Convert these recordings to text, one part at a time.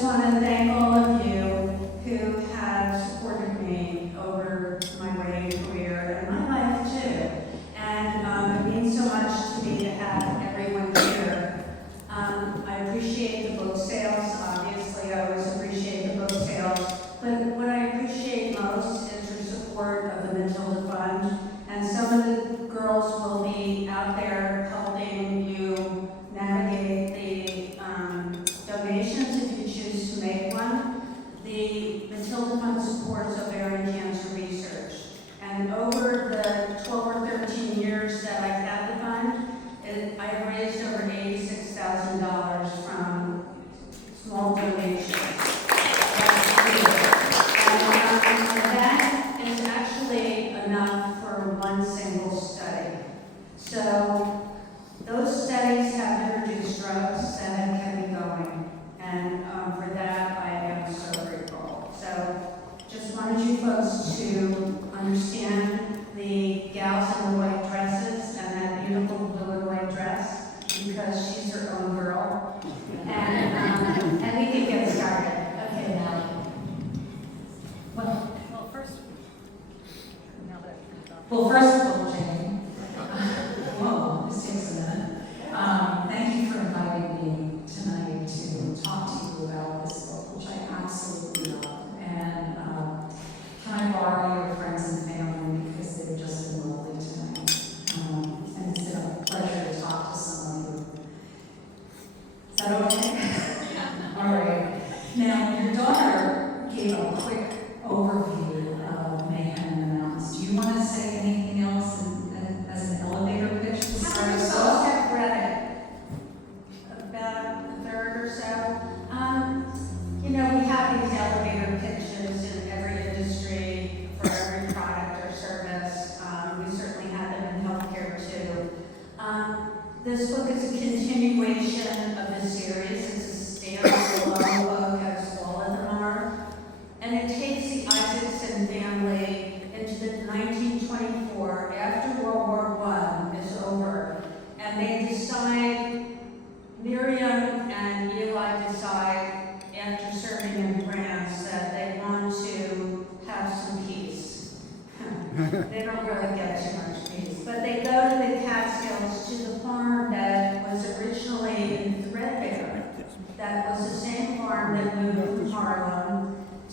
just want to thank all of you who have supported me over my writing career and my life too. And it means so much to me to have everyone here. I appreciate the book sales. Obviously, I always appreciate the book sales. But what I appreciate most is your support of the Matilda Fund. And some of the girls will be out there helping you navigate the donations if you choose to make one. The Matilda Fund supports ovarian cancer research. And over the 12 or 13 years that I've had the fund, I have raised over $86,000 from small donations. And that is actually enough for one single study. So those studies have introduced drugs that have kept me going. And for that, I am so grateful. So just wanted you folks to understand the gals in the white dresses and that beautiful blue and white dress, because she's her own girl. And we can get started. Okay, now. Well, first of all, Jane, whoa, this takes a minute. Thank you for inviting me tonight to talk to you about this book, which I absolutely love. And can I borrow your friends and family, because they've just been lovely tonight. And it's been a pleasure to talk to some of you. Is that okay? All right. Now, your daughter gave a quick overview of Mayhem and the Mountains. Do you want to say anything else as an elevator pitch to start us off? I've read it about a third or so. You know, we have these elevator pitches in every industry for every product or service. We certainly have them in healthcare too. This book is a continuation of the series. It's a standalone book, as all of them are. And it takes the Isaacson family into the 1924, after World War I is over. And they decide, Miriam and Eli decide, after serving in France, that they want to have some peace. They don't really get too much peace. But they go to the Catskills, to the farm that was originally in Threadneedle. That was the same farm that moved from Harlem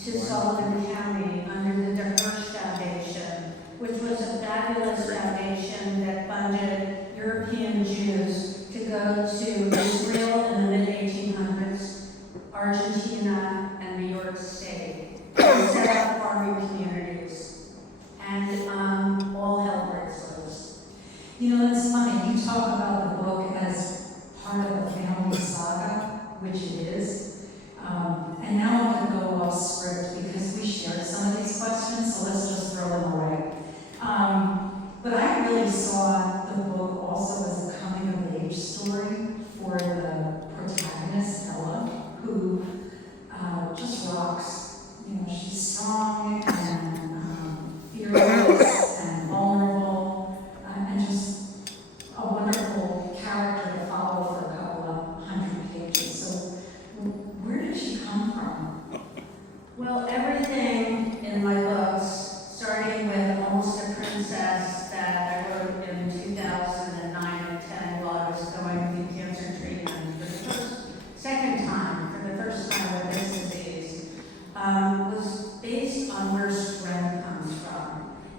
to Sullivan County under the DeHirsch Foundation, which was a fabulous foundation that funded European Jews to go to Israel in the mid-1800s, Argentina, and New York State, and set up farming communities. And all hell breaks loose. You know, it's funny, you talk about the book as part of a family saga, which it is. And now I'm going to go off script because we shared some of these questions, so let's just throw them away. But I really saw the book also as a coming-of-age story for the protagonist, Ella, who just rocks. You know, she's strong and fearless and vulnerable, and just a wonderful character to follow for a couple of hundred pages. So where did she come from? Well, everything in my books, starting with Almost a Princess that I wrote in 2009 and 10 while I was going through cancer treatment for the second time with this disease, was based on where strength comes from.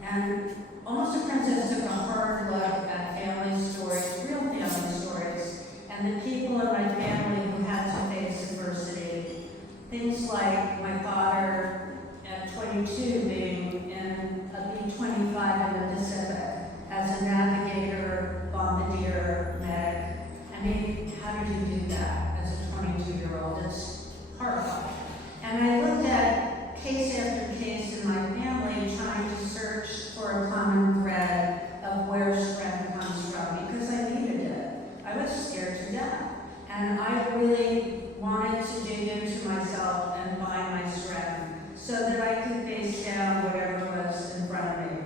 And Almost a Princess took a hard look at family stories, real family stories, and the people in my family who had to face adversity. Things like my father at 22 being in a B-25 in the Pacific as a navigator, bombardier, medic. I mean, how did you do that as a 22-year-old? It's horrifying. And I looked at case after case in my family trying to search for a common thread of where strength comes from, because I needed it. I was scared to death. And I really wanted to dig into myself and find my strength so that I could face down whatever was in front of me.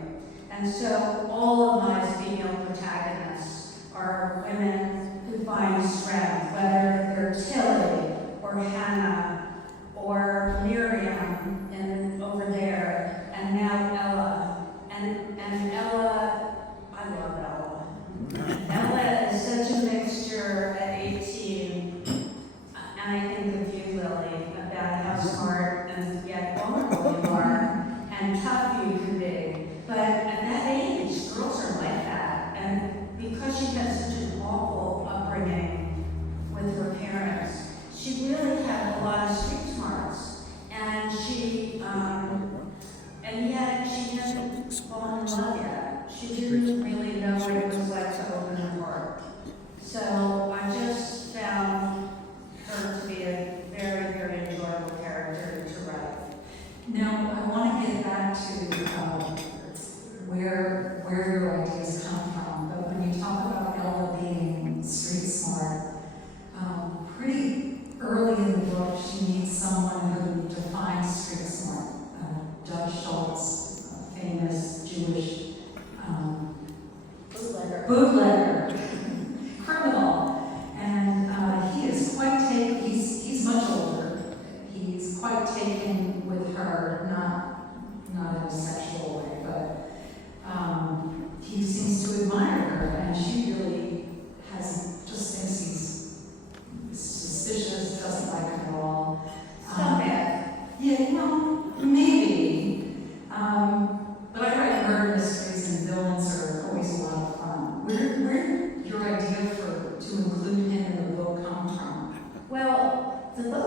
And so all of my female protagonists are women who find strength, whether they're Tilly or Hannah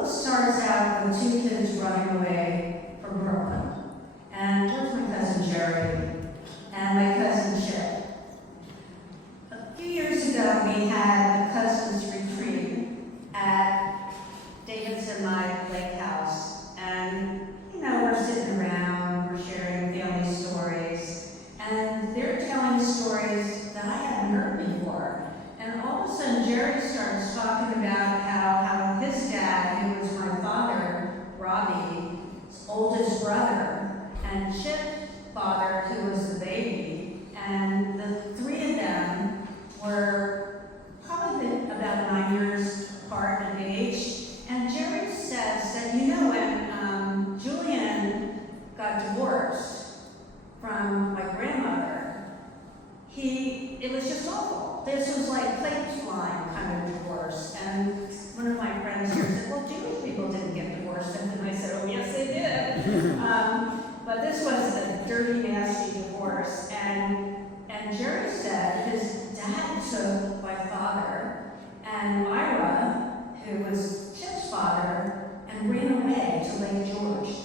book starts out with two kids running away from Brooklyn. And here's my cousin Jerry and my cousin Chip. A few years ago, we had a cousins retreat at David's and my lake house. And, you know, we're sitting around, we're sharing family stories, and they're telling stories that I hadn't heard before. And all of a sudden, Jerry starts talking about how his dad, who was my father, Robbie's oldest brother, and Chip's father, who was the baby, and the three of them were probably about 9 years apart in age. And Jerry says that, you know, when Julian got divorced from my grandmother, it was just awful. This was like plates flying kind of divorce. And one of my friends here said, well, Jewish people didn't get divorced. And I said, oh, yes, they did. But this was a dirty, nasty divorce. And Jerry said his dad took my father and Ira, who was Chip's father, and ran away to Lake George,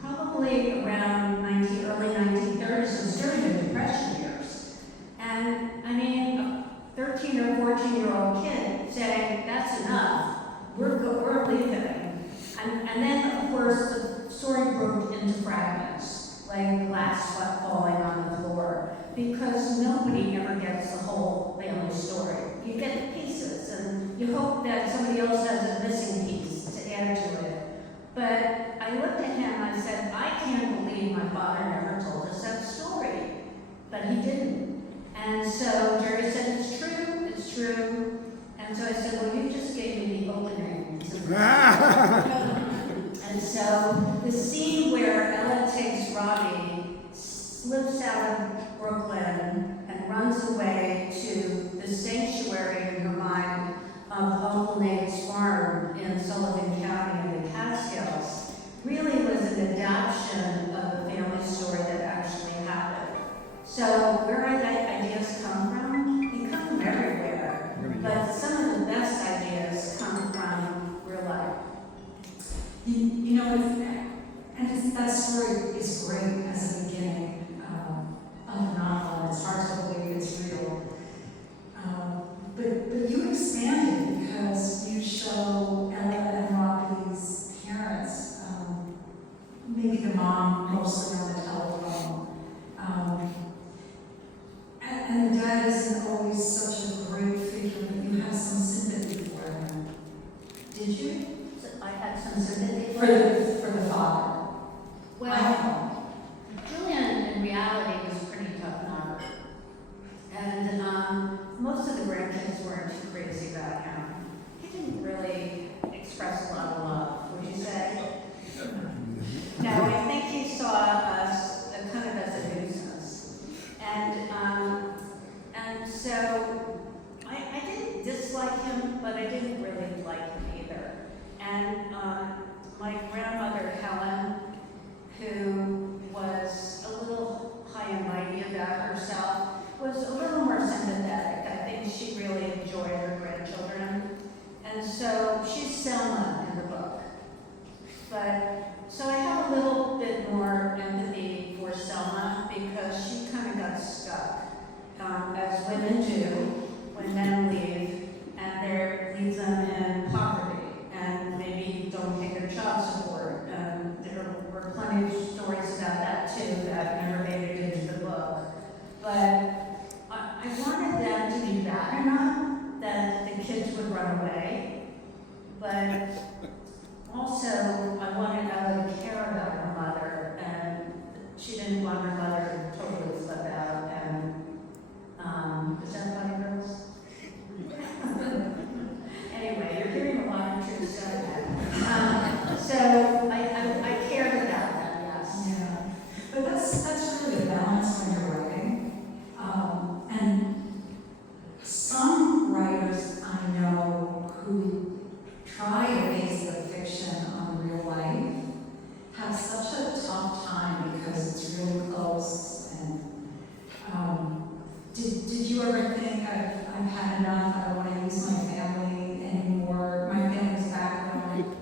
probably around early 1930s. It was during the Depression years. And I mean, a 13 or 14-year-old kid saying, that's enough, we're leaving. And then, of course, the story broke into fragments, like glass falling on the floor, because nobody ever gets the whole family story. You get the pieces, and you hope that somebody else has a missing piece to add to it. But I looked at him and I said, I can't believe my father never told us that story. But he didn't. And so Jerry said, it's true. And so I said, well, you just gave me the opening. And so the scene where Ella takes Robbie, slips out of Brooklyn, and runs away to the sanctuary in her mind of Uncle Nate's farm in Sullivan County in the Catskills, really was an adaptation of the family story that actually happened. So where ideas come from? They come from everywhere. But some of the best ideas come from real life. You know, that story is great as a beginning of a novel. It's hard to believe it's real. But you expanded because you show Ella and Robbie's parents, maybe the mom mostly on the telephone. And the dad isn't always such a great figure, but you have some sympathy for him. Did you? I had some sympathy For the father. Well, Julian in reality was a pretty tough nut. And most of the grandkids weren't too crazy about him. He didn't really express a lot of love, would you say? No, I think he saw us kind of as a nuisance. And so I didn't dislike him, but I didn't really like him either. And my grandmother, Helen, who was a little high and mighty about herself, was a little more sympathetic. I think she really enjoyed her grandchildren. And so she's Selma in the book. But so I have a little bit more empathy for Selma because she kind of got stuck, as women do when men leave, and they leave them in poverty and maybe don't pay their child support. There were plenty of stories about that too that never made it into the book. But I wanted them to be bad enough that the kids would run away, but also I wanted Ella to care about her mother, and she didn't want her mother to totally flip out. And is that funny, girls? Anyway, you're hearing a lot of true stuff. So I cared about them, yes. Yeah, but that's really the balance when you're writing. And some writers I know who try to base the fiction on real life have such a tough time because it's really close. And did you ever think I've had enough? I don't want to use my family anymore. My family's background.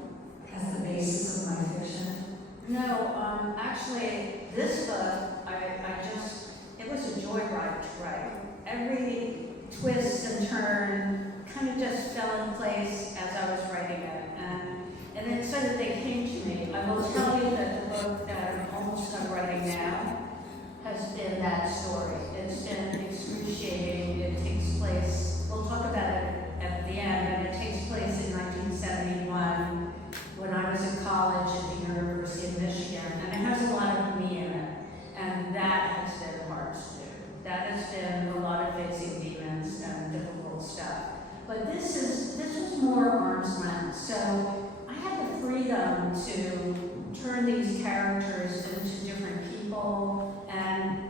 turn these characters into different people and,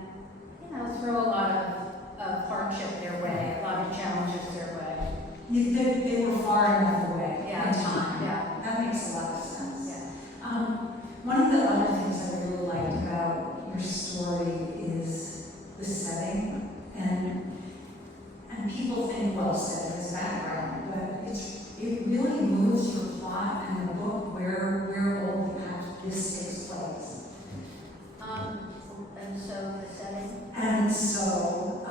throw a lot of hardship their way, a lot of challenges their way. They were far enough away Yeah. in time. Yeah. That makes a lot of sense. Yeah. One of the other things I really liked about your story is the setting, and people think, well, setting is background, but it really moves your plot and the book where all this takes place. And so the setting. And so,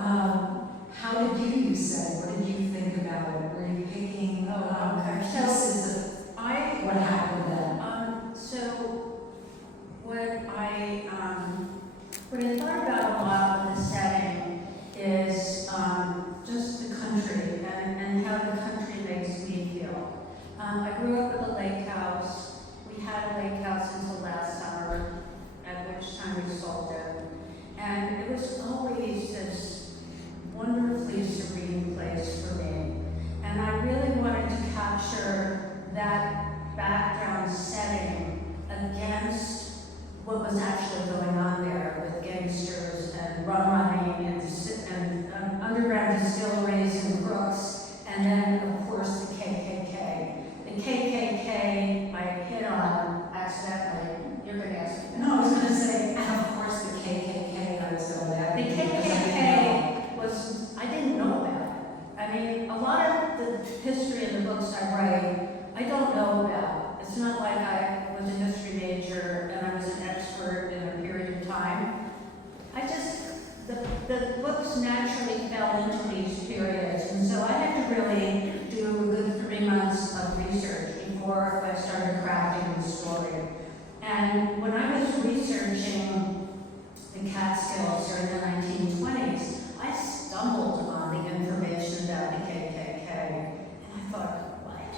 how did you use setting? What did you think about it? Were you picking Okay. pieces of what happened then? So what I thought about a lot with the setting is just the country and how the country makes me feel. I grew up with a lake house. We had a lake house until last summer, at which time we sold it. And it was always this wonderfully serene place for me. And I really wanted to capture that background setting against what was actually going on there with gangsters and rum running and underground distilleries and crooks, and then of course the KKK. The KKK I hit on accidentally. You're going to ask me that. No, I was going to say, and of course the KKK, I was going to add. The KKK was, I didn't know about it. I mean, a lot of the history in the books I write, I don't know about. It's not like I was a history major and I was an expert in a period of time. The books naturally fell into these periods, and so I had to really do a good 3 months of research before I started crafting the story. And when I was researching the Catskills during the 1920s, I stumbled on the information about the KKK, and I thought, what?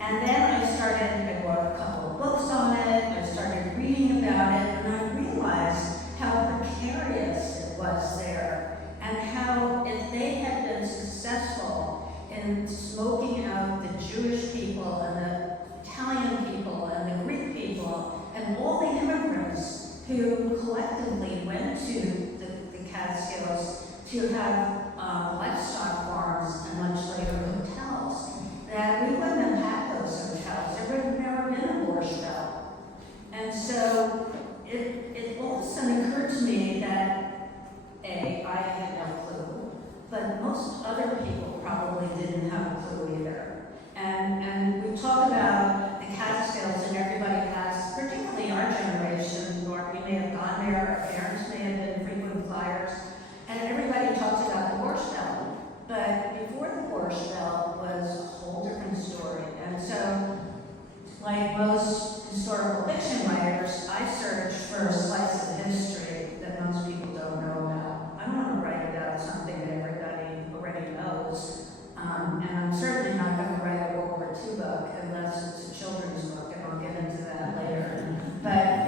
And then I bought a couple of books on it, I started reading about it, and I realized how precarious it was there, and how if they had been successful in smoking out the Jewish people and the Italian people and the Greek people and all the immigrants who collectively went to the Catskills to have livestock farms and much later hotels, that we wouldn't have had those hotels. There would have never been a Borscht Belt. And so it all of a sudden occurred to me that, A, I had no clue, but most other people probably didn't have a clue either. And we talk about the Catskills, and everybody has, particularly our generation, or we may have gone there, our parents may have been frequent flyers, and everybody talks about the Borscht Belt. But before the Borscht Belt was a whole different story. And so, like most historical fiction writers, I search for a slice of history that most people don't know about. I don't want to write about something that everybody already knows. And I'm certainly not going to write a World War II book unless it's a children's book, and I'll get into that later. But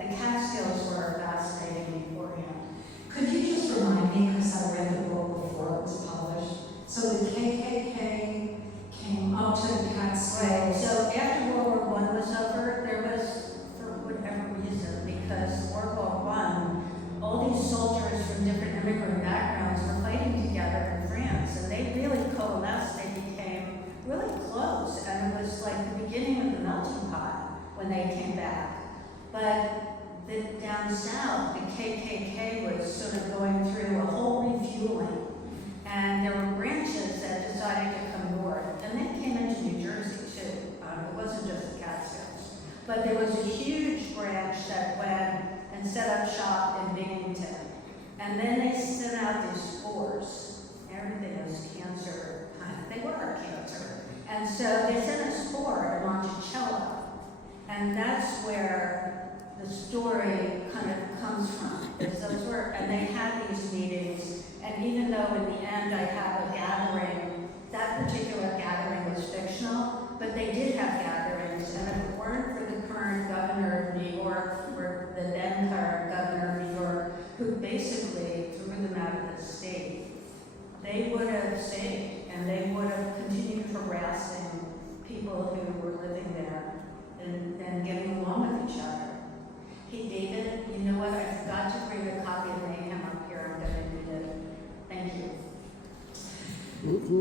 the Catskills were fascinating beforehand. Could you just remind me, because I read the book before it was published, so the KKK came up to the Catskills. Right, so after World War I was over, there was, for whatever reason, because World War I, all these soldiers from different immigrant backgrounds were fighting together in France, and they really coalesced, they became really close, and it was like the beginning of the melting pot when they came back. But down south, the KKK was sort of going through a whole refueling, and there were branches that decided to come north, and they came into New Jersey too. It wasn't just the Catskills, but there was a huge branch that went and set up shop in Binghamton, and then they sent out these spores. Everything was cancer, they were cancer, and so they sent a spore to Monticello, and that's where the story kind of comes from. And they had these meetings, and even though in the end I have a gathering, that particular gathering was fictional, but they did have gatherings, and if it weren't for the current governor of New York, or the then current governor of New York, who basically threw them out of the state, they would have stayed, and they would have continued harassing people who were living there and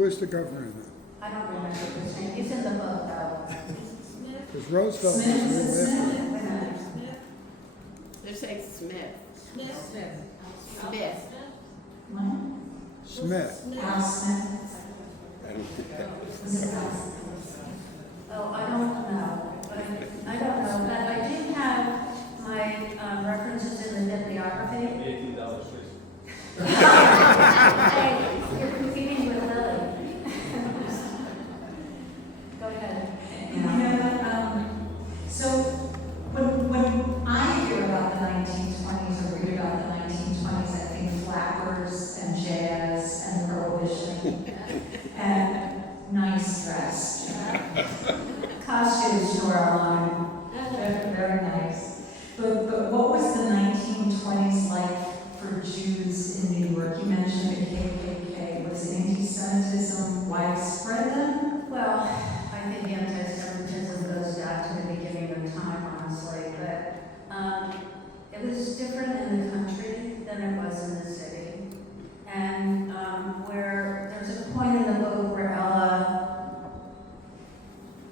was the governor then? I don't remember his name. He's in the book though. Because Roosevelt was Smith, really is it after. Smith? Wait a minute. They're saying Smith. Smith. Smith. What? Smith. Al Smith? I don't think that was. Was it Al Smith? Oh, I don't know. I don't know, but I do have my references in the bibliography. Hey, you're competing with Lily. Go ahead. You know, so when I hear about the 1920s or read about the 1920s, I think flappers and jazz and prohibition and nice dress. Costumes to our line. Very nice. But what was the 1920s like for Jews in New York? You mentioned the KKK. Was anti-Semitism widespread then? Well, I think anti-Semitism goes back to the beginning of time, honestly, but it was different in the country than it was in the city. And where there's a point in the book where Ella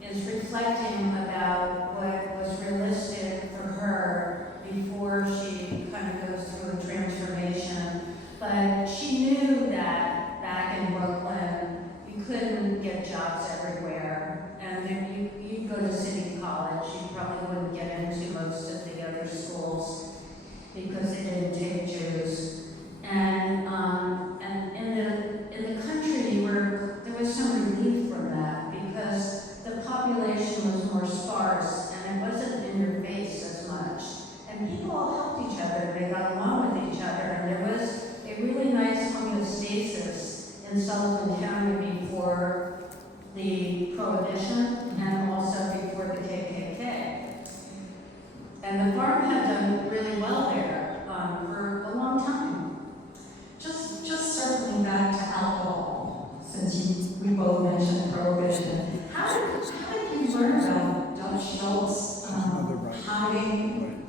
is reflecting about what was realistic for her before she kind of goes through a transformation. But she knew that back in Brooklyn, you couldn't get jobs everywhere. And if you go to City College, you probably wouldn't get into most of the other schools because they didn't take Jews. And in the country, there was some relief from that because the population was more sparse and it wasn't in your face as much. And people all helped each other, they got along with each other, and there was a really nice homeostasis in Sullivan County before the Prohibition and also before the KKK. And the farm had done really well there for a long time. Just circling back to alcohol, since we both mentioned prohibition. How did you learn about Dutch Schultz hiding?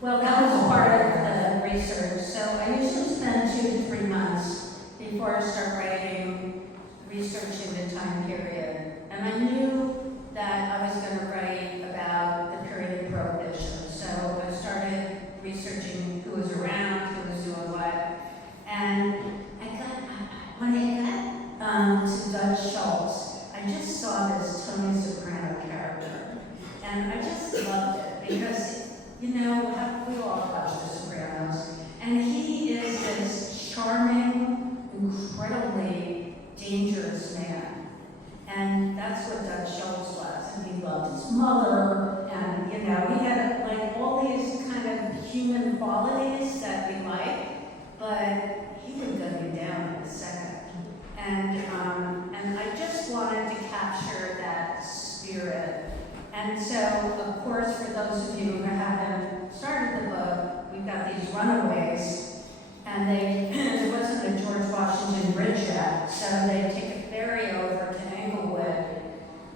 Well, that was a part of the research. So I usually spend 2 to 3 months before I start researching the time period. And I knew that I was going to write about the period of Prohibition. So I started researching who was around, who was doing what. And when I got to Dutch Schultz, I just saw this Tony Soprano character. And I just loved it because, you know, we all watch The Sopranos. And he is this charming, incredibly dangerous man. And that's what Dutch Schultz was. And he loved his mother. And, you know, he had like all these kind of human qualities that we like. But he would gun you down in a second. And I just wanted to capture that spirit. And so, of course, for those of you who haven't started the book, we've got these runaways, and there wasn't a George Washington Bridge yet, so they take a ferry over to Englewood,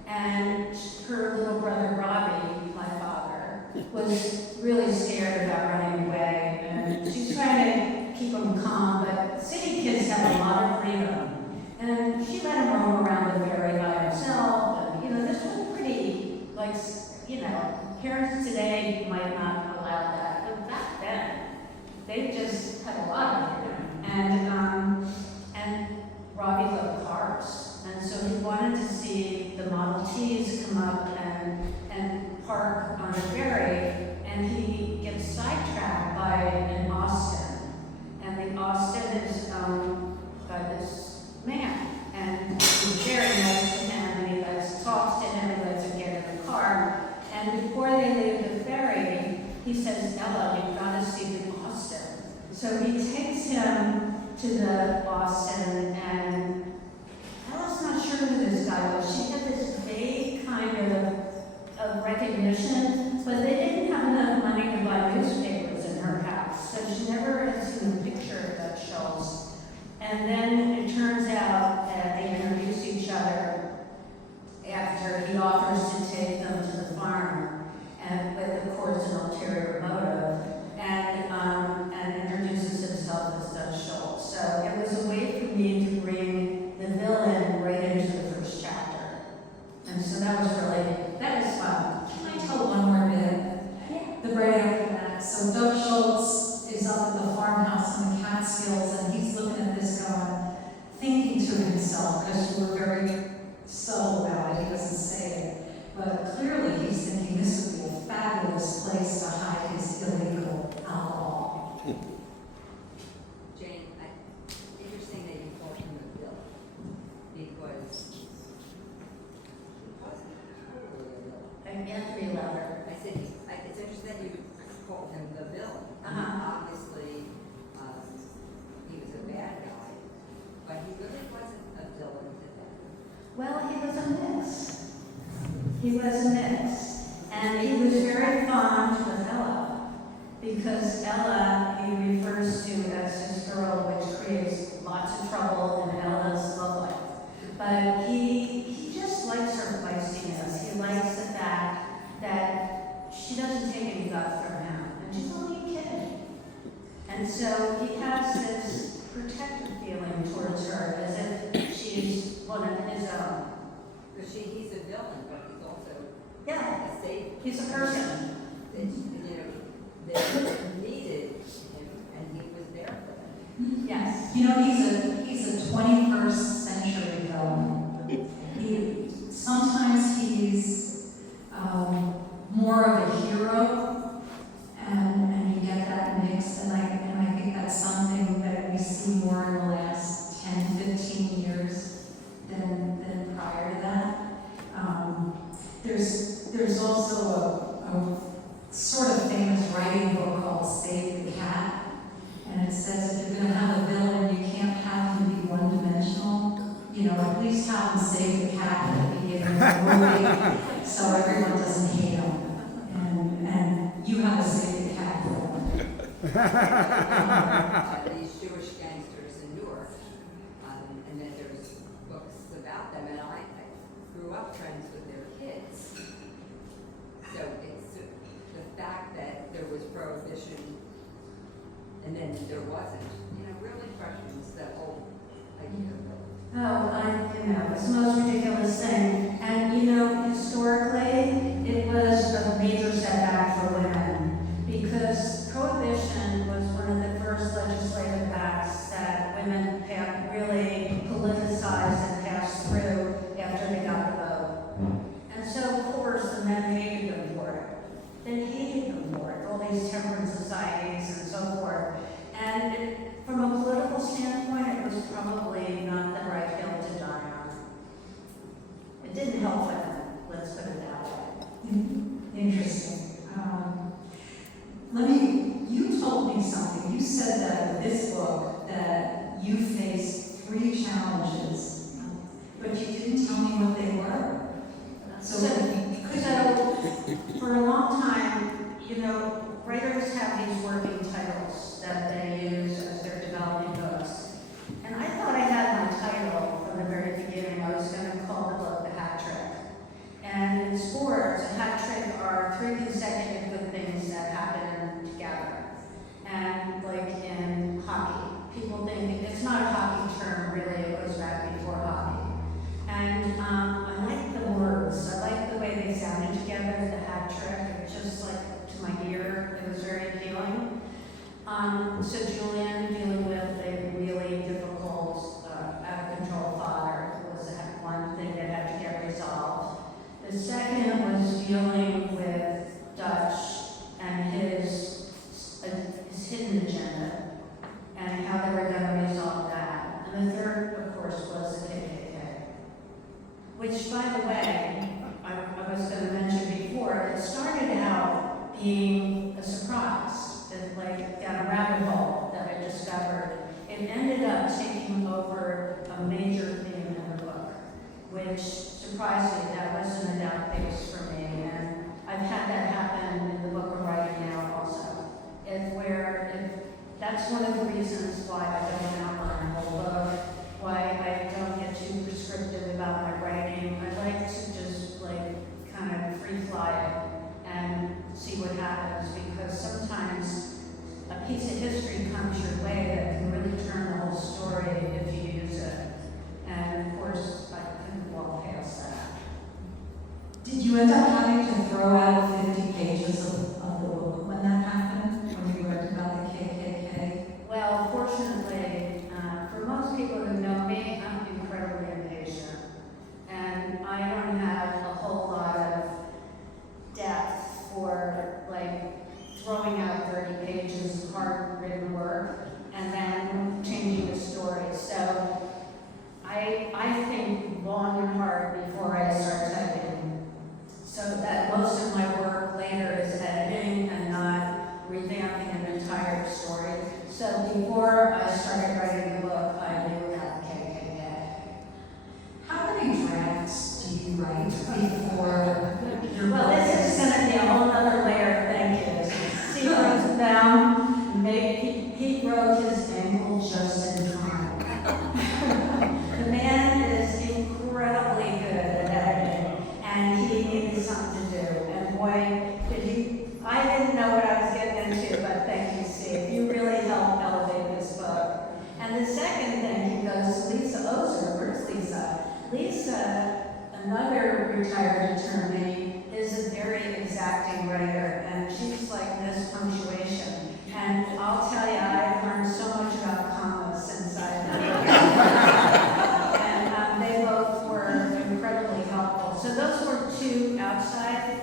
and her little brother Robbie, my father, was really scared about running away, and she's trying to keep him calm, but city kids have a lot of freedom. And she let him roam around the ferry by himself, and, you know, this was pretty, like, you know, parents today might not allow that, but back then, they just had a lot of freedom. And Robbie loved cars, and so he wanted to see the Model Ts come up and park on the ferry, and he gets sidetracked by an Austin. And the Austin is by this man, and he's very nice to him, and he talks to him, and lets him get in the car. And before they leave the ferry, he says, Ella, we've got to see the Austin. So he takes him to the Austin, and Ella's not sure who this guy was. She had this vague kind of recognition, but they didn't have enough money to buy newspapers in her house, so she never had seen a picture of Dutch Schultz. And then it turns out that they introduce each other after he offers to take them to the farm, and with, of course, an ulterior motive, and introduces himself as Dutch Schultz. So it was a way for me to bring the villain right himself, because you were very subtle about it, he doesn't say it. But clearly, he's thinking this would be a fabulous place to hide his illegal alcohol. Jane, interesting that you called him a villain, because he wasn't totally a villain. And Anthony Leather. I said, it's interesting that you called him the villain. Obviously, he was a bad guy, but he really wasn't a villain to them. Well, he was a mix. He was a mix. And he was very fond of Ella, because Ella, he refers to as his girl, which creates lots of trouble in Ella's love life. But he just likes her feistiness. He likes the fact that she doesn't take any guff from him, and she's only a kid. And so he has this protective feeling towards her, as if she's one of his own. Because he's a villain, but he's also Yeah, a savior. he's a person. They needed him, and he was there for them. Yes. You know, he's a 21st century villain. Sometimes he's more of a hero, and you get that mix, and I think that's something that we see more in the last 10, 15 years than prior to that. There's also a sort of famous writing book called Save the Cat, and it says if you're going to have a villain, you can't have him be one-dimensional. You know, at least have him save the cat at the beginning of the movie, so everyone doesn't hate him. And you have a save the cat villain. These Jewish gangsters in Newark, and then there's books about them, and I grew up friends with their kids. So it's the fact that there was prohibition and then there wasn't, really questions that whole idea of it. Oh, it's the most ridiculous thing. And, historically, it was a major setback for women, because prohibition was one of the first legislative acts that women had really politicized and passed through after they got the vote. And so, of course, the men hated them for it. They hated them for it, all these temperance societies and so forth. And from a political standpoint, it was probably not the right hill to die on. It didn't help women, let's put it that way. Interesting. You told me something. You said that with this book that you faced 3 challenges, but you didn't tell me what they were. So for a long time, writers have these working titles that they use as they're developing books. And I thought I had my title from the very beginning. I was going to call the book The Hat Trick. And in sports, a hat trick are 3 consecutive good things that happen together. And like in hockey, people think it's not a hockey term, really, it goes back before hockey. And I like the words. I like the way they sounded together, the hat trick. It just to my ear, it was very appealing. So Julian, dealing with a really difficult, out of control father, was one thing that had to get resolved. The second was dealing with Dutch and his hidden agenda and how they were going to resolve that. And the third, of course, was the KKK. Which, by the way, I was going to mention before, it started out being a surprise, down a rabbit hole that I discovered. It ended up taking over a major theme in the book, which surprised me. That wasn't a doubt base for me, and I've had that happen in the book I'm writing now also. That's one of the reasons why I don't outline a whole book, why I don't get too prescriptive about my writing. I like to just kind of free fly it and see what happens, because sometimes a piece of history comes your way that can really turn the whole story if you use it. And of course, I couldn't walk past that. Did you end up having to throw out 50 pages of the book when that happened, when you wrote about the KKK? Well, fortunately, for most people who know me, I'm incredibly boy, I didn't know what I was getting into, but thank you, Steve. You really helped elevate this book. And the second thing goes to Lisa Ozer. Where's Lisa? Lisa, another retired attorney, is a very exacting writer, and she's like this punctuation. And I'll tell you, I've learned so much about commas since I've met her. And they both were incredibly helpful. So those were two outside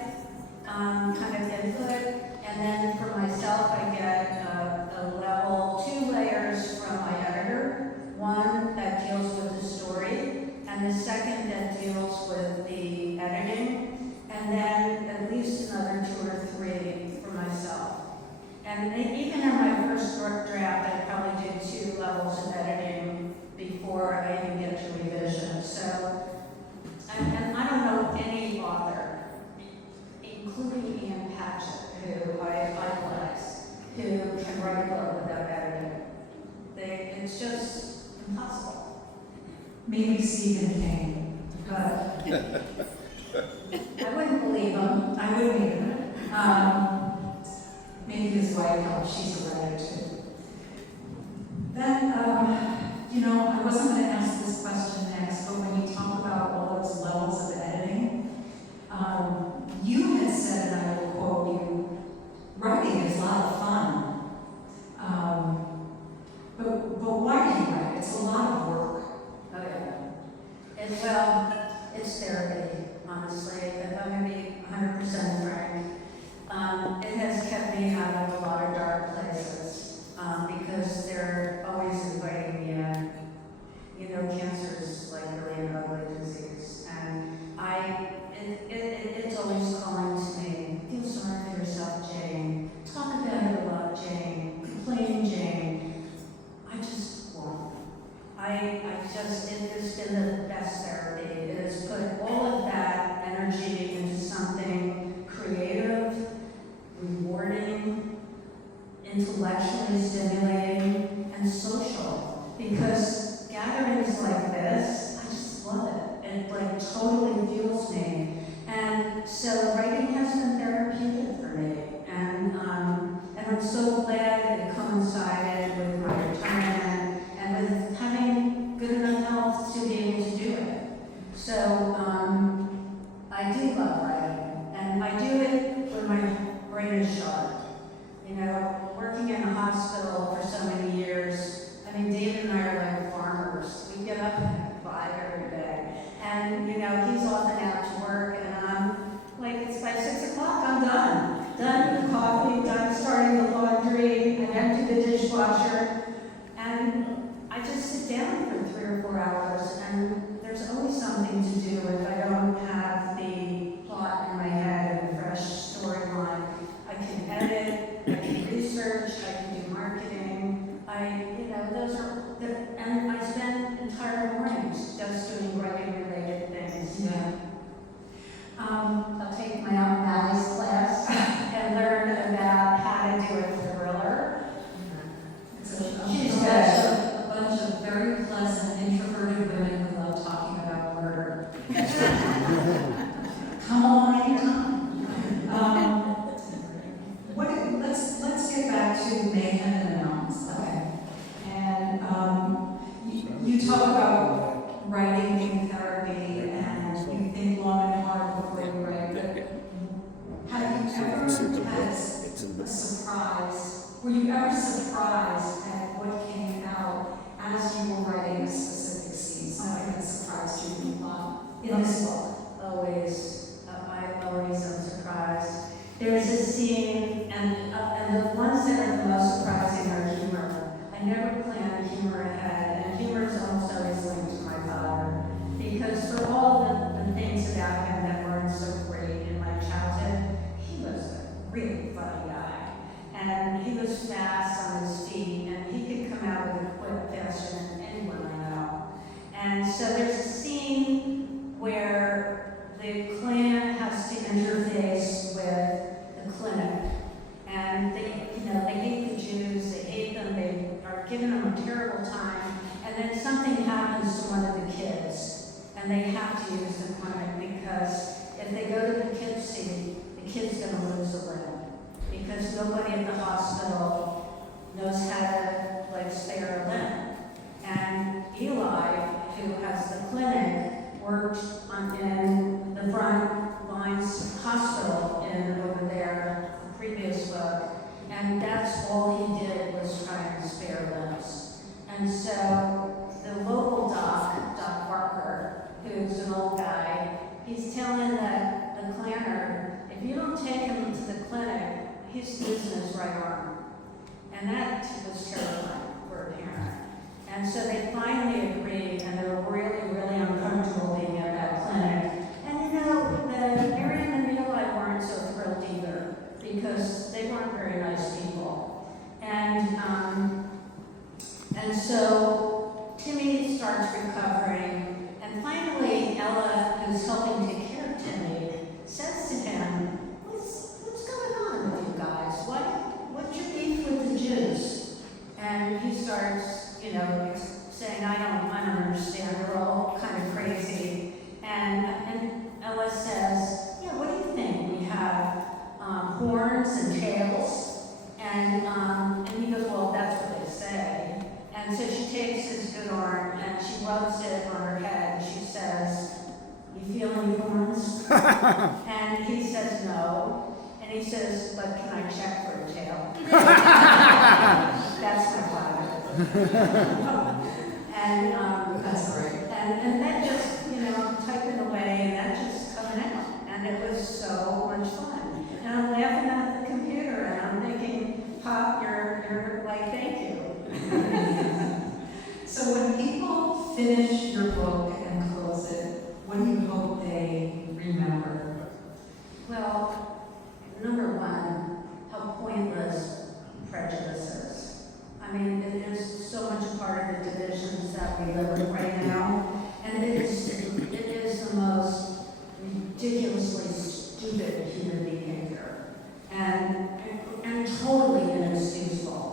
kind of input. And then for myself, I get a level, 2 layers from my editor. One that deals with the story, and the second that deals with the editing, and then at least another 2 or 3 for myself. And even in my first draft, I probably did 2 levels of editing before I even get to revision. So, and I don't know any author, including Ian Patchett, who I idolize, who can write a book without editing. It's just impossible. Maybe Stephen King, but I wouldn't believe him. I wouldn't either. Maybe his wife helped, she's a writer too. Then, I wasn't going to ask this question next, but when you talk about all those levels of editing, you had said, and I will quote you, writing is a lot of fun. But why do you write? It's a lot of work. Oh, yeah. It's therapy, honestly. If I'm going to be 100% frank. It has kept me out of a lot of dark places because they're always inviting me in. Cancer is like really an ugly disease, and it's always calling to me. Feel sorry for yourself, Jane. Talk about it a lot, Jane. Complain, Jane. I just won't. It has been the best therapy. It has put all of that energy into something creative, rewarding, intellectually stimulating, and social. Because gatherings like this, I just love it. It totally fuels me. And so writing has been therapeutic for me. And I'm so glad it coincided with my retirement and with having good enough health to be able to do it. So I do love writing, and I do it when my brain is sharp. Working in a hospital for so many years, David and I are like farmers. We get up at 5 every day, and he's often out to work, and I'm like, it's by 6 o'clock, I'm done. Done with coffee, done starting the laundry, I empty the dishwasher, and I just sit down for 3 or 4 hours, and there's always something to do if I don't have the plot in my head and a fresh storyline. I can edit, I can research, I can do marketing. And I spend entire mornings just doing writing-related things. Yeah. I'll take my own Mally's class and learn about how to do a thriller. It's a She's bunch of very pleasant, introverted women who love talking about murder. Come on anytime. Let's get back to Mayhem and the Mountains. Okay. And you talk about writing being therapy, and you think long and hard before you write. But have you ever had a surprise? Were you ever surprised at what came out as you were writing a specific scene? Something that surprised you in this book? Always. I always am surprised. There's a scene, and the ones that are the most surprising are humor. I never planned humor ahead, and humor is almost always linked to my father. Because for all the things about him that weren't so great in my childhood, he was a really funny guy. And he was fast on his feet, and he could come out with a quip faster than anyone I know. And so there's a scene where the Klan has to interface with the clinic. And they hate the Jews, they hate them, they are giving them a terrible time. And then something happens to one of the kids, and they have to use the clinic because if they go to the kids' seat, the kid's gonna lose a limb. Because nobody at the hospital knows how to, like, spare a limb. And Eli, who has the clinic, worked in the front lines hospital over there, the previous book, and that's all he did was try and spare limbs. And so the local doc, Doc Barker, who's an old guy, he's telling the clanner, if you don't take him to the clinic, he's losing his right arm. And that was terrifying for a parent. And so they finally agreed, and they were really, really uncomfortable being at that clinic. And you know, the Miriam and Eli weren't so thrilled either, because they weren't very nice people. And so Timmy starts recovering, and finally Ella, who's helping take care of Timmy, says to him, what's going on with you guys? What's your beef with the Jews? And he starts, you know, saying, I don't understand, we're all kind of crazy. And Ella says, yeah, what do you think? We have horns and tails. And he goes, well, that's what they say. And so she takes his good arm and she rubs it on her head and she says, you feel any horns? And he says, no. And he says, but can I check for a tail? That's my father. And That's great. and that just, you know, typing away and that just coming out. And it was so much fun. And I'm laughing at the computer and I'm thinking, Pop, you're like, thank you. So when people finish your book and close it, what do you hope they remember? Well, number one, how pointless prejudice is. I mean, it is so much part of the divisions that we live in right now, and it is the most ridiculously stupid human behavior, and totally inexcusable.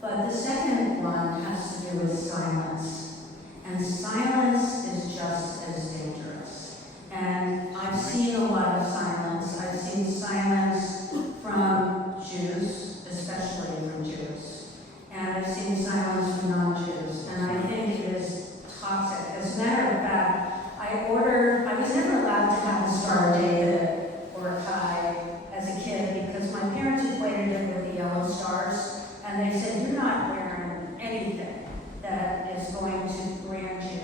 But the second one has to do with silence, and silence is just as dangerous. And I've seen a lot of silence. I've seen silence from Jews, especially from Jews. And I've seen silence from non-Jews. And I think it is toxic. As a matter of fact, I was never allowed to have a Star of David or a tie as a kid because my parents equated it with the yellow stars. And they said, you're not wearing anything that is going to grant you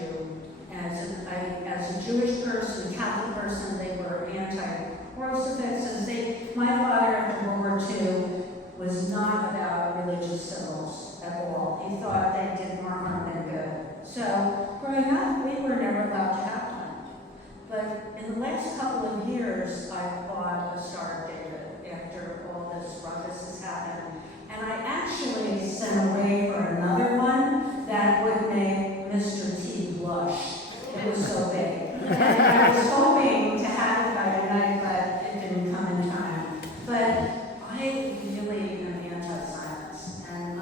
as a Jewish person, Catholic person. They were anti-crucifixes. My father after World War II was not about religious symbols at all. He thought they did more harm than good. So growing up, we were never allowed to have one. But in the last couple of years, I bought a Star of David after all this ruckus has happened. And I actually sent away for another one that would make Mr. T blush. It was so big. And I was hoping to have it by tonight, but it didn't come in time. But I really am anti-silence, and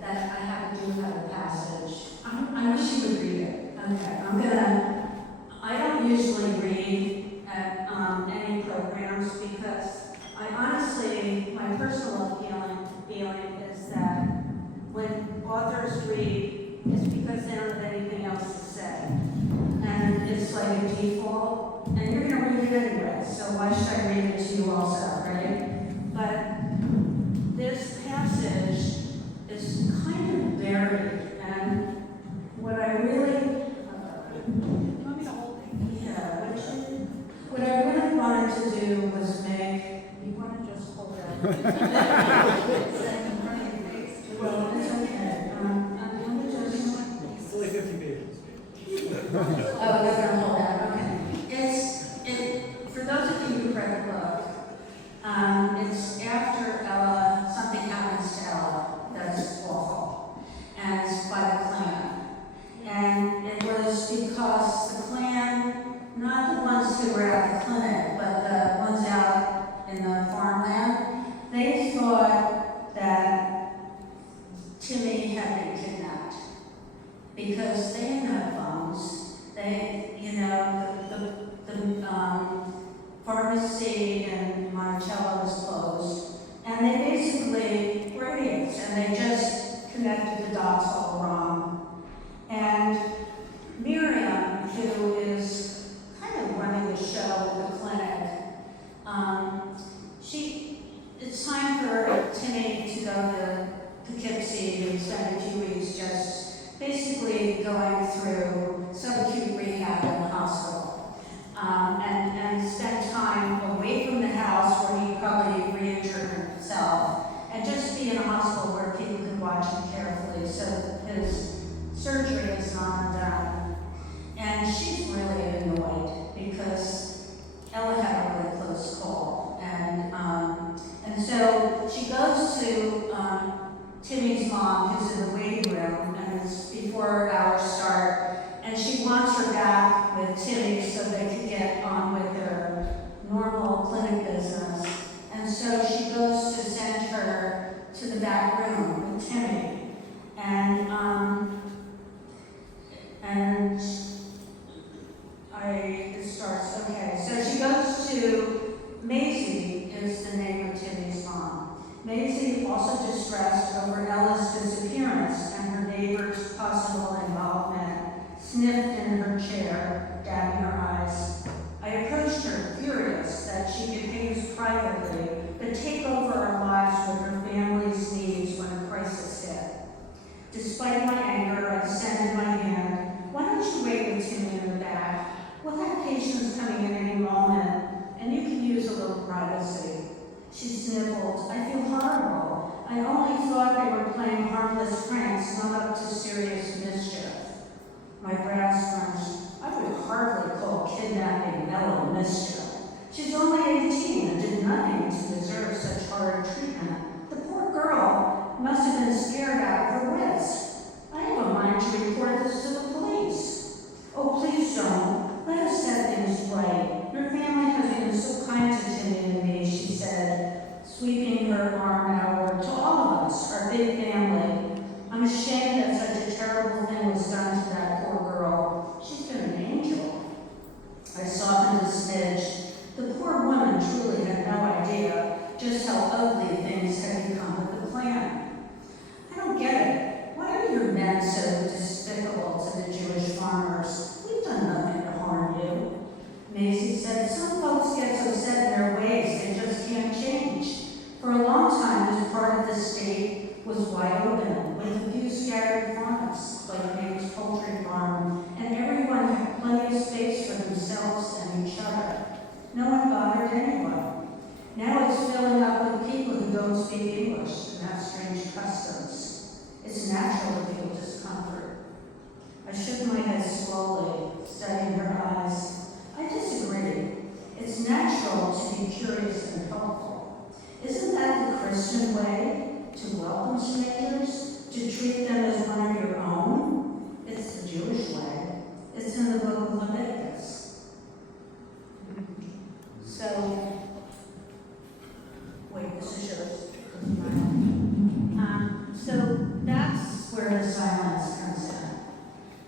that I do have a passage. I wish you would read it. Okay, I don't usually read at any programs because I honestly, my personal feeling is that when authors read, it's because they don't have anything else to say. And it's like a default, and you're going to read it anyway, so why should I read it to you also, right? But this passage is kind of buried, and what I really, what I really wanted to do was make, you want to just hold that? Well, it's okay. Let me just. It's only 50 pages. Oh, you're gonna hold that, okay. For those of you who read the book, it's after Ella, something happens to Ella that's awful, and it's by the Klan. And it was because the Klan, not the ones who were at the clinic, but the ones out in the farmland, they thought that Timmy had been kidnapped because they didn't have phones. They, the pharmacy they just connected the dots all wrong. And Miriam, who is kind of running the show at the clinic, it's time for Timmy to go to Poughkeepsie and spend a few weeks just basically going through subacute rehab in the hospital. And spend time away from the house where he probably re-injured himself, and just be in a hospital where people can watch him carefully so that his surgery is not undone. And she's really annoyed because Ella had a really close call. And so she goes to Timmy's mom, who's in the waiting room, and it's before hours start, and she wants her back with Timmy so they could get on with their normal clinic business. And so she goes to send her to the back room with Timmy. It starts, okay. So she goes to Maisie, is the name of Timmy's mom. Maisie, also distressed over Ella's disappearance and her neighbor's possible involvement, sniffed in her chair, dabbing her eyes. I approached her, furious that she could behave privately, but take over our lives with her family's needs when a crisis hit. Despite my anger, I extended my hand. Why don't you wait with Timmy in the back? We'll have patients coming in any moment, and you can use a little privacy. She sniffled. I feel horrible. I only thought they were playing harmless pranks, not up to serious mischief. My brow scrunched. I would hardly call kidnapping Ella mischief. She's only 18 and did nothing to deserve such hard treatment. The poor girl must have been scared out of her wits. I have a mind to report this to the police. Oh, please don't. Let us set things right. Your family has been so kind to Timmy and me, she said, sweeping her arm outward. To all of us, our big family. I'm ashamed that such a terrible thing was done to that poor girl. She's been an angel. I softened a smidge. The poor woman truly had no idea just how ugly things had become with the clan. I don't get it. Why are your men so despicable to the Jewish farmers? We've done nothing to harm you. Maisie said, some folks get so set in their ways they just can't change. For a long time, this part of the state was wide open, with a few scattered farms, like Nate's poultry farm, and everyone had plenty of space for themselves and each other. No one bothered anyone. Now it's filling up with people who don't speak English and have strange customs. It's natural to feel discomfort. I shook my head slowly, studying her eyes. I disagree. It's natural to be curious and helpful. Isn't that the Christian way? To welcome strangers? To treat them as one of your own? It's the Jewish way. It's in the book of Leviticus. So, wait, this is yours. So that's where the silence comes in.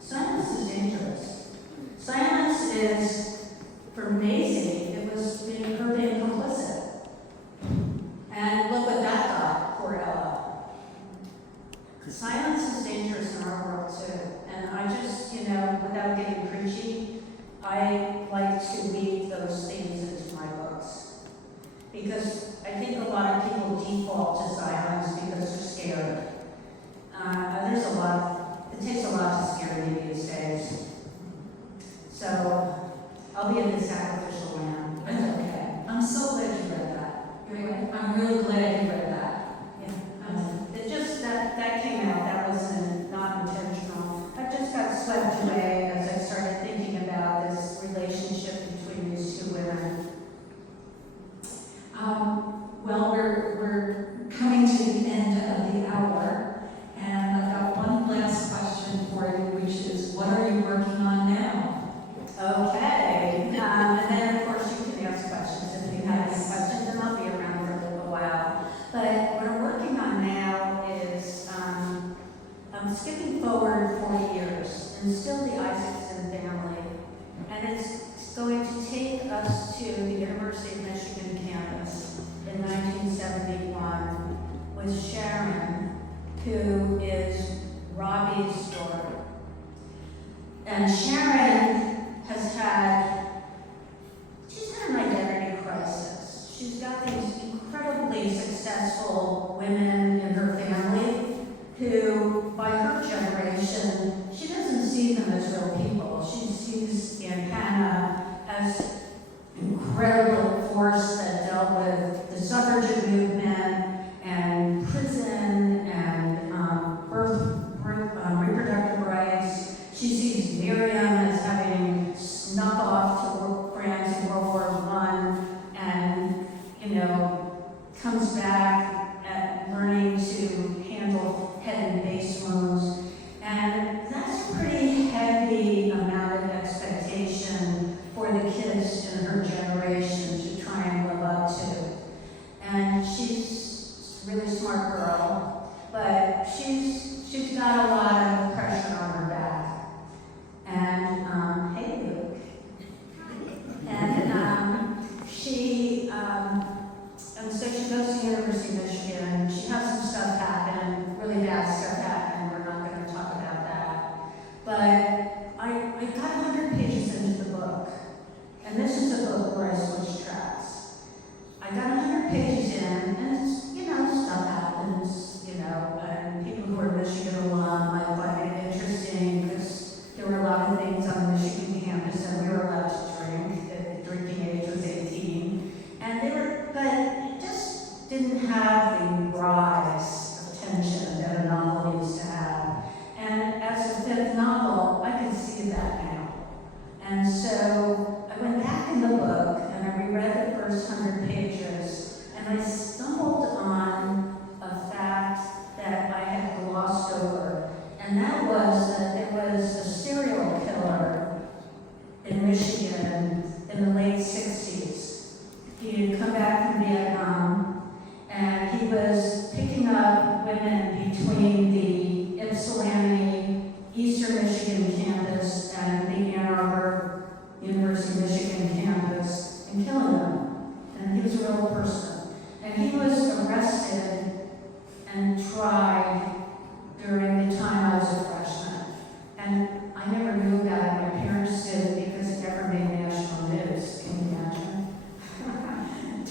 Silence is dangerous. Silence is, for Maisie, it was her being complicit. And look what that got, poor Ella. Silence is dangerous in our world too. And I just, without getting preachy, I like to weave those things into my books. Because I think a lot of people default to silence because they're scared. It takes a lot to scare me these days. So, I'll be in the sacrificial lamb. It's okay. I'm so glad you read that. I'm really glad you read that. Yeah. It just, that came out, that wasn't, not intentional. I just got swept away as I started thinking about this relationship between these two women. Well, we're coming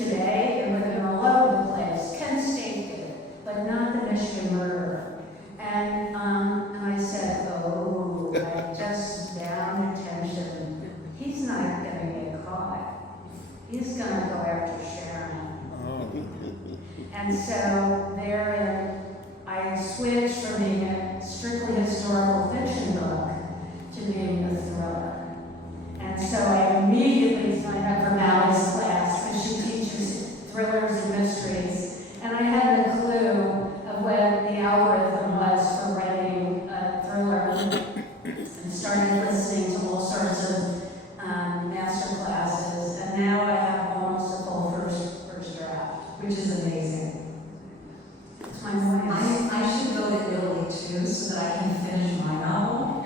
today, and we're gonna all over the place. Kent State did, but not the Michigan murderer. And I said, oh, I just down attention. He's not gonna get caught. He's gonna go after Sharon. Oh, And so therein, I switched from being a strictly historical fiction book to being a thriller. And so I immediately signed up for Mally's class because she teaches thrillers and mysteries. And I had a clue of what the algorithm was for writing a thriller and started listening to all sorts of master classes. And now I have almost a full first draft, which is amazing. It's my plan. I should go to Italy too, so that I can finish my novel.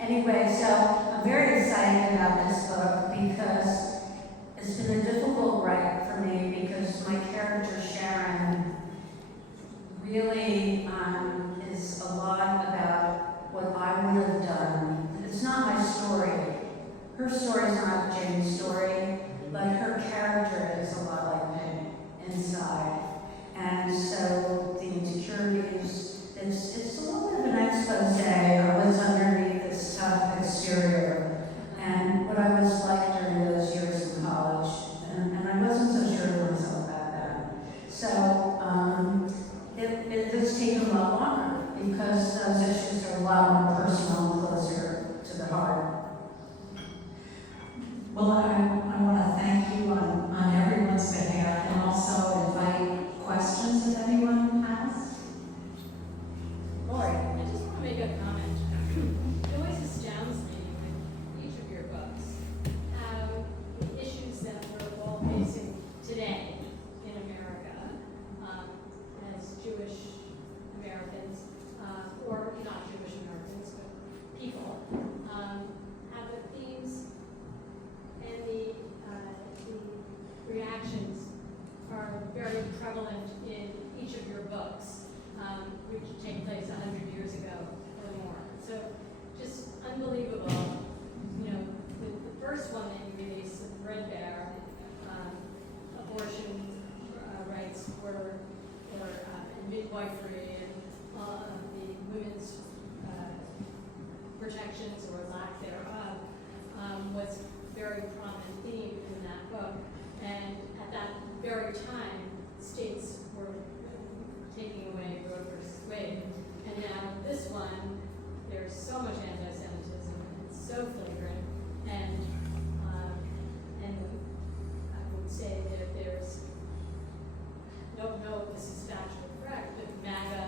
Anyway, so I'm very excited about this book because it's been a difficult write for me because my character Sharon really is a lot about what I would have done. It's not my story. Her story is not Jane's story, but her character is a lot like me inside. And so the insecurities, it's a little bit of an expose of what's underneath this tough exterior and what I was like during those years in college. And I wasn't so sure of myself back then. So it has taken a lot longer because those issues are a lot more personal and closer to the heart. Well, I want to thank you on everyone's behalf and also invite questions if anyone has. Lori. I just want to make a comment. It always astounds me with each of your books how the issues that we're all facing today in America as Jewish Americans, or not Jewish Americans, but people, have the themes and the reactions are very prevalent in each of your books, which take place 100 years ago or more. So just unbelievable. You know, the first one that you released, the Threadbare, abortion rights for midwifery and the women's protections or lack thereof, was very prominent theme in that book. And at that very time, states were taking away Roe versus Wade. And now this one, there's so much anti-Semitism, it's so flagrant, and I would say that there's, don't know if this is factually correct, but MAGA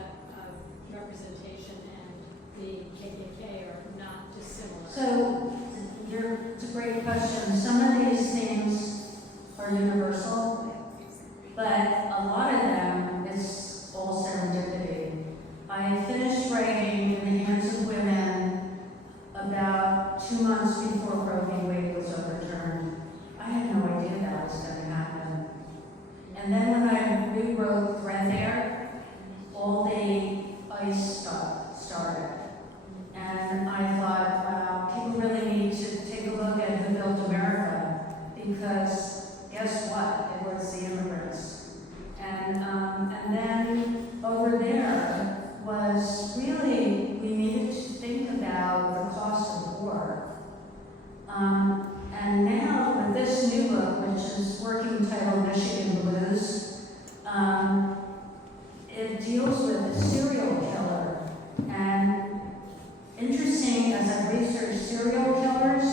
representation and the KKK are not dissimilar. So, it's a great question. Some of these things are universal, but a lot of them is all serendipity. I finished writing In the Hands of Women about 2 months before Roe v. Wade was overturned. I had no idea that was going to happen. And then when I rewrote Threadbare, all the ICE stuff started. And I thought, wow, people really need to take a look at who built America, because guess what? It was the immigrants. And then over there was really, we needed to think about the cost of war. And now with this new book, which is working title Michigan Blues, it deals with a serial killer. And interesting, as I researched serial killers,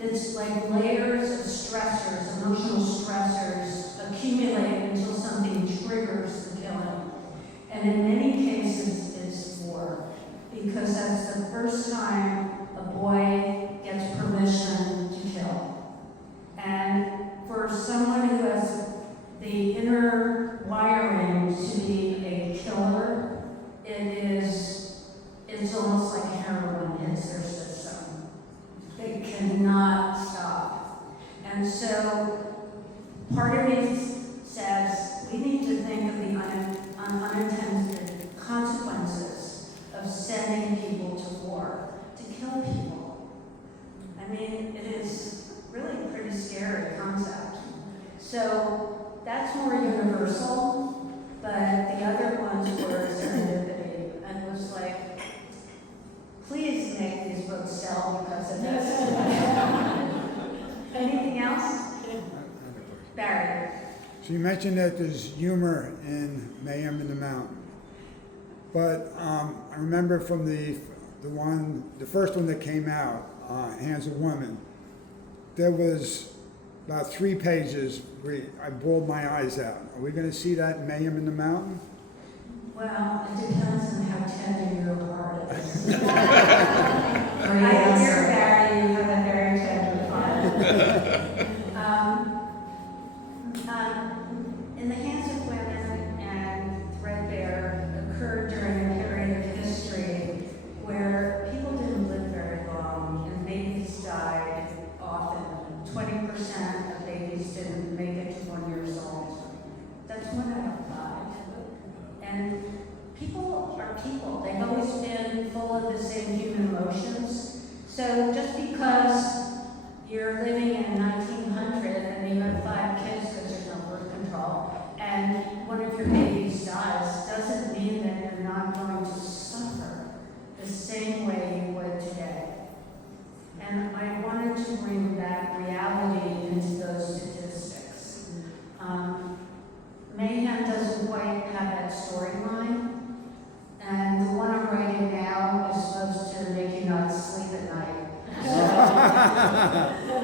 it's like layers of stressors, emotional stressors accumulate until something triggers the killing. And in many cases, it's war, because that's the first time a boy gets permission to kill. And for someone who has the inner wiring to be a killer, it's almost like heroin hits their system. They cannot stop. And so part of me says we need to think of the unintended consequences of sending people to war, to kill people. I mean, it is really a pretty scary concept. So that's more universal, but the other ones were serendipity, and it was like, please make these books sell because of this. Anything else? Barry? So you mentioned that there's humor in Mayhem in the Mountain. But I remember from the first one that came out, Hands of Women, there was about 3 pages where I bawled my eyes out. Are we going to see that in Mayhem in the Mountain? Well, it depends on how tender your heart is. I hear Barry, you have a very tender heart. In the Hands of Women and Threadbare occurred during a period of history where people didn't live very long and babies died often. 20% of babies didn't make it to 1 year old. That's 1 out of 5. And people are people. They've always been full of the same human emotions. So just because you're living in 1900 and you have 5 kids because there's no birth control, and one of your babies dies, doesn't mean that you're not going to suffer the same way you would today. And I wanted to bring back reality into those statistics. Mayhem doesn't quite have that storyline, and the one I'm writing now is supposed to make you not sleep at night. So,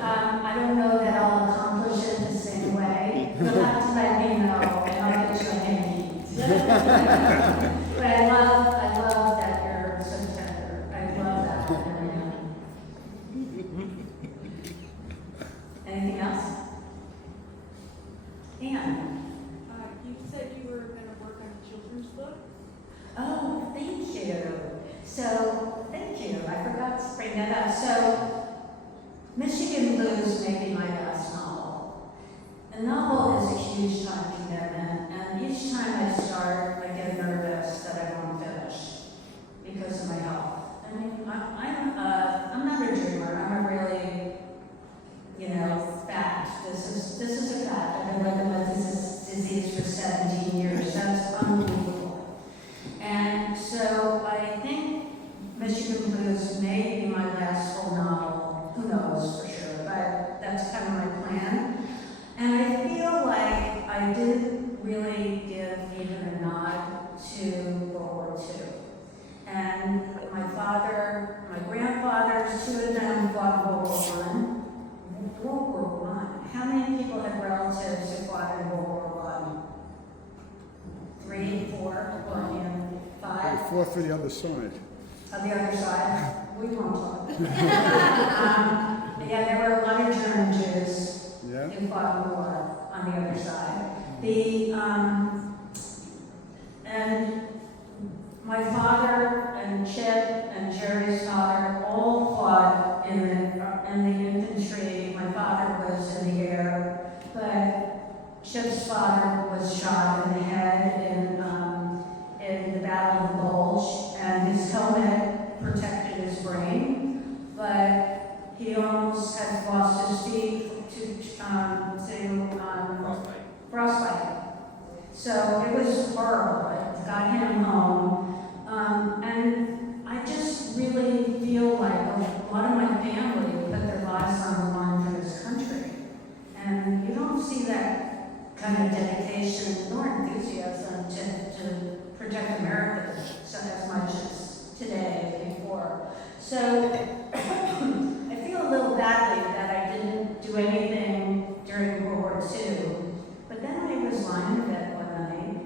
I don't know that I'll accomplish it the same way. You'll have to let me know, and I'll get you a handy. But I love that you're so tender. I love that. Anything else? Anne? You said you were going to work on a children's book? Oh, thank you. So, thank you. I forgot to bring that up. So, Michigan Blues may be my last novel. A novel is a huge time commitment, and each time I start, I get nervous that I won't finish because of my health. I mean, I'm not a dreamer. I'm a really, fact. This is a fact. I've been living with this disease for 17 years. That's unbelievable. And so I think Michigan Blues may be my last full novel. Who knows for sure, but that's kind of my plan. And I feel like I didn't really give even a nod to World War II. And my father, my grandfathers, 2 of them fought in World War I. World War I. How many people have relatives who fought in World War I? 3, 4, 5? I fought for the other side. On the other side, we won't talk. Yeah, there were a lot of German Jews Yeah. who fought in the war on the other side. And my father and Chip and Jerry's father all fought in the infantry. My father was in the air, but Chip's father was shot in the head in the Battle of the Bulge, and his helmet protected his brain, but he almost had lost his feet to frostbite. So it was horrible. It got him home, and I just really feel like a lot of my family put their lives on the line for this country, and you don't see that kind of dedication nor enthusiasm to protect America so as much as today and before. So I feel a little badly that I didn't do anything during World War II, but then I was lying in bed one night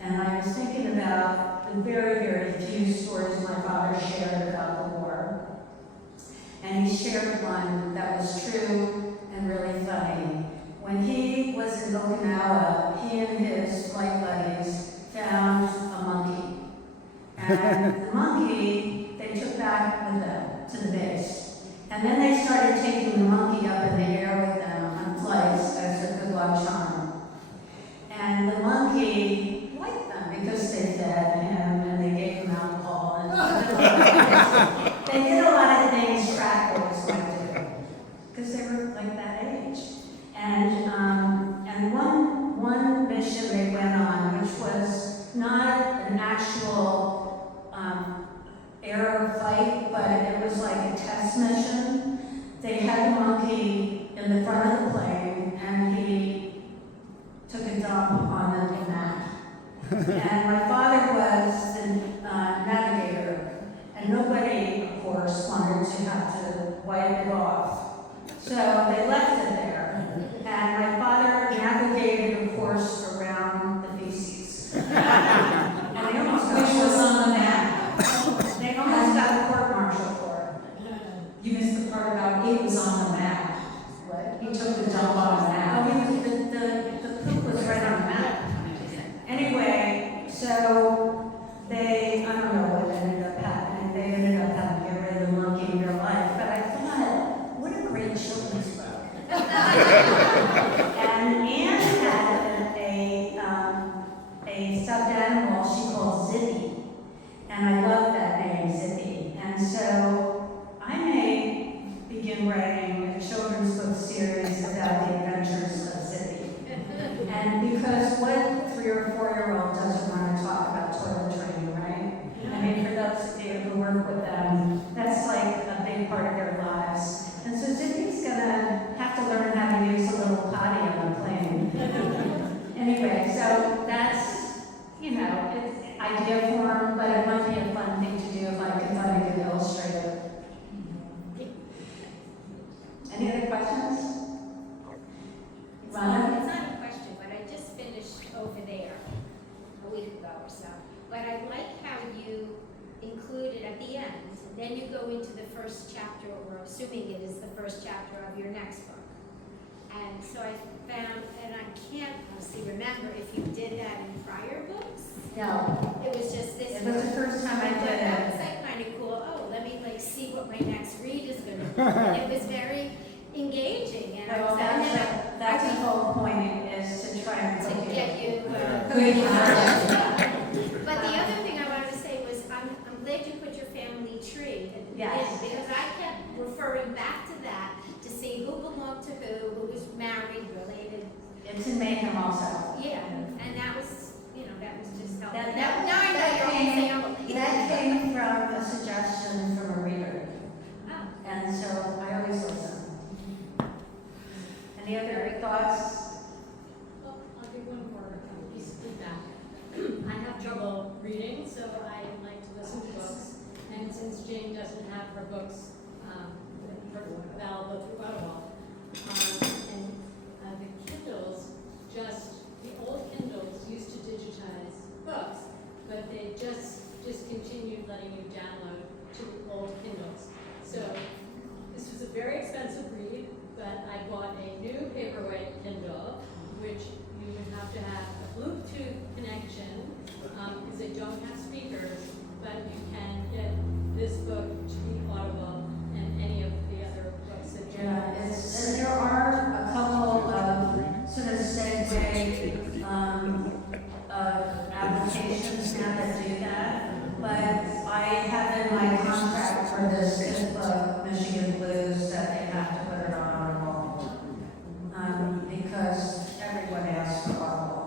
and I was thinking about the very, very few stories my father shared about the war. And he shared one that was true and really funny. When he was in Okinawa, he and his flight buddies found a monkey. And the monkey, they took back with them to the base. And then they started taking the monkey up in the air with them on flights as a good luck charm. And the monkey liked them because they fed him and they gave him alcohol. And they did a lot of things track boys might do because they were like that age. And And my father was the navigator, and nobody, of course, wanted to have to wipe it off. So they left it there, and my father navigated a course around the feces. And they almost got Which was on the map. they almost got a court-martial for You missed the part about it was on the map. it. He took the dump on the map. The poop was right on the map. Anyway, so they, I don't know what ended up happening. They ended up having to get rid of the monkey in real life. But I thought, what a great children's book. And Anne had a stuffed animal she called Zippy. And I love that name, Zippy. And so I may begin writing a children's book series about the adventures of Zippy. And because what 3 or 4-year-old doesn't want to talk about toilet training, right? I mean, for those of you who work with them, that's like a big part of their lives. And so Zippy's gonna have to learn how to use a little potty on the plane. Anyway, so that's, it's idea form, but it might be a fun thing to do if I can find a good illustrator. Any other questions? It's not a question, but I just finished over there a week ago or so. But I like how you included at the end, then you go into the first chapter, or assuming it is the first chapter of your next book. And so I found, and I can't honestly remember if you did that in prior books. No, It was just this it one. was the first time I But did that it. was like kind of cool. Oh, let me see what my next read is going to be. And it was very engaging. And I Well, was and then that's the whole point, is to try and to hook you. get you. Good. But the other thing I wanted to say was, I'm glad you put your family tree in, Yes. because I kept referring back to that to see who belonged to who was married, related. It's in Mayhem also. Yeah, and that was, that was just helpful. That- Now I know that your came- whole family. That came from a suggestion from a reader, Oh. and so I always listen. Any other thoughts? Well, I'll give one more piece of feedback. I have trouble reading, so I like to listen to books. And since Jane doesn't have her books available through Audible, and the Kindles, the old Kindles used to digitize books, but they just discontinued letting you download to the old Kindles. So this was a very expensive read, but I bought a new paperweight Kindle, which you would have to have a Bluetooth connection, because they don't have speakers, but you can get this book to be Audible and any of the other books that you Yeah, and there are a couple of sort of segue applications now that do that, but I have in my contract for this fifth book, Michigan Blues, that they have to put it on Audible, because everyone asks for Audible.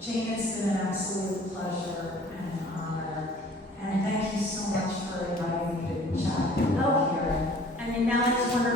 Jane, it's been an absolute pleasure and an honor. And thank you so much for inviting me to chat Oh. here. I mean, now it's one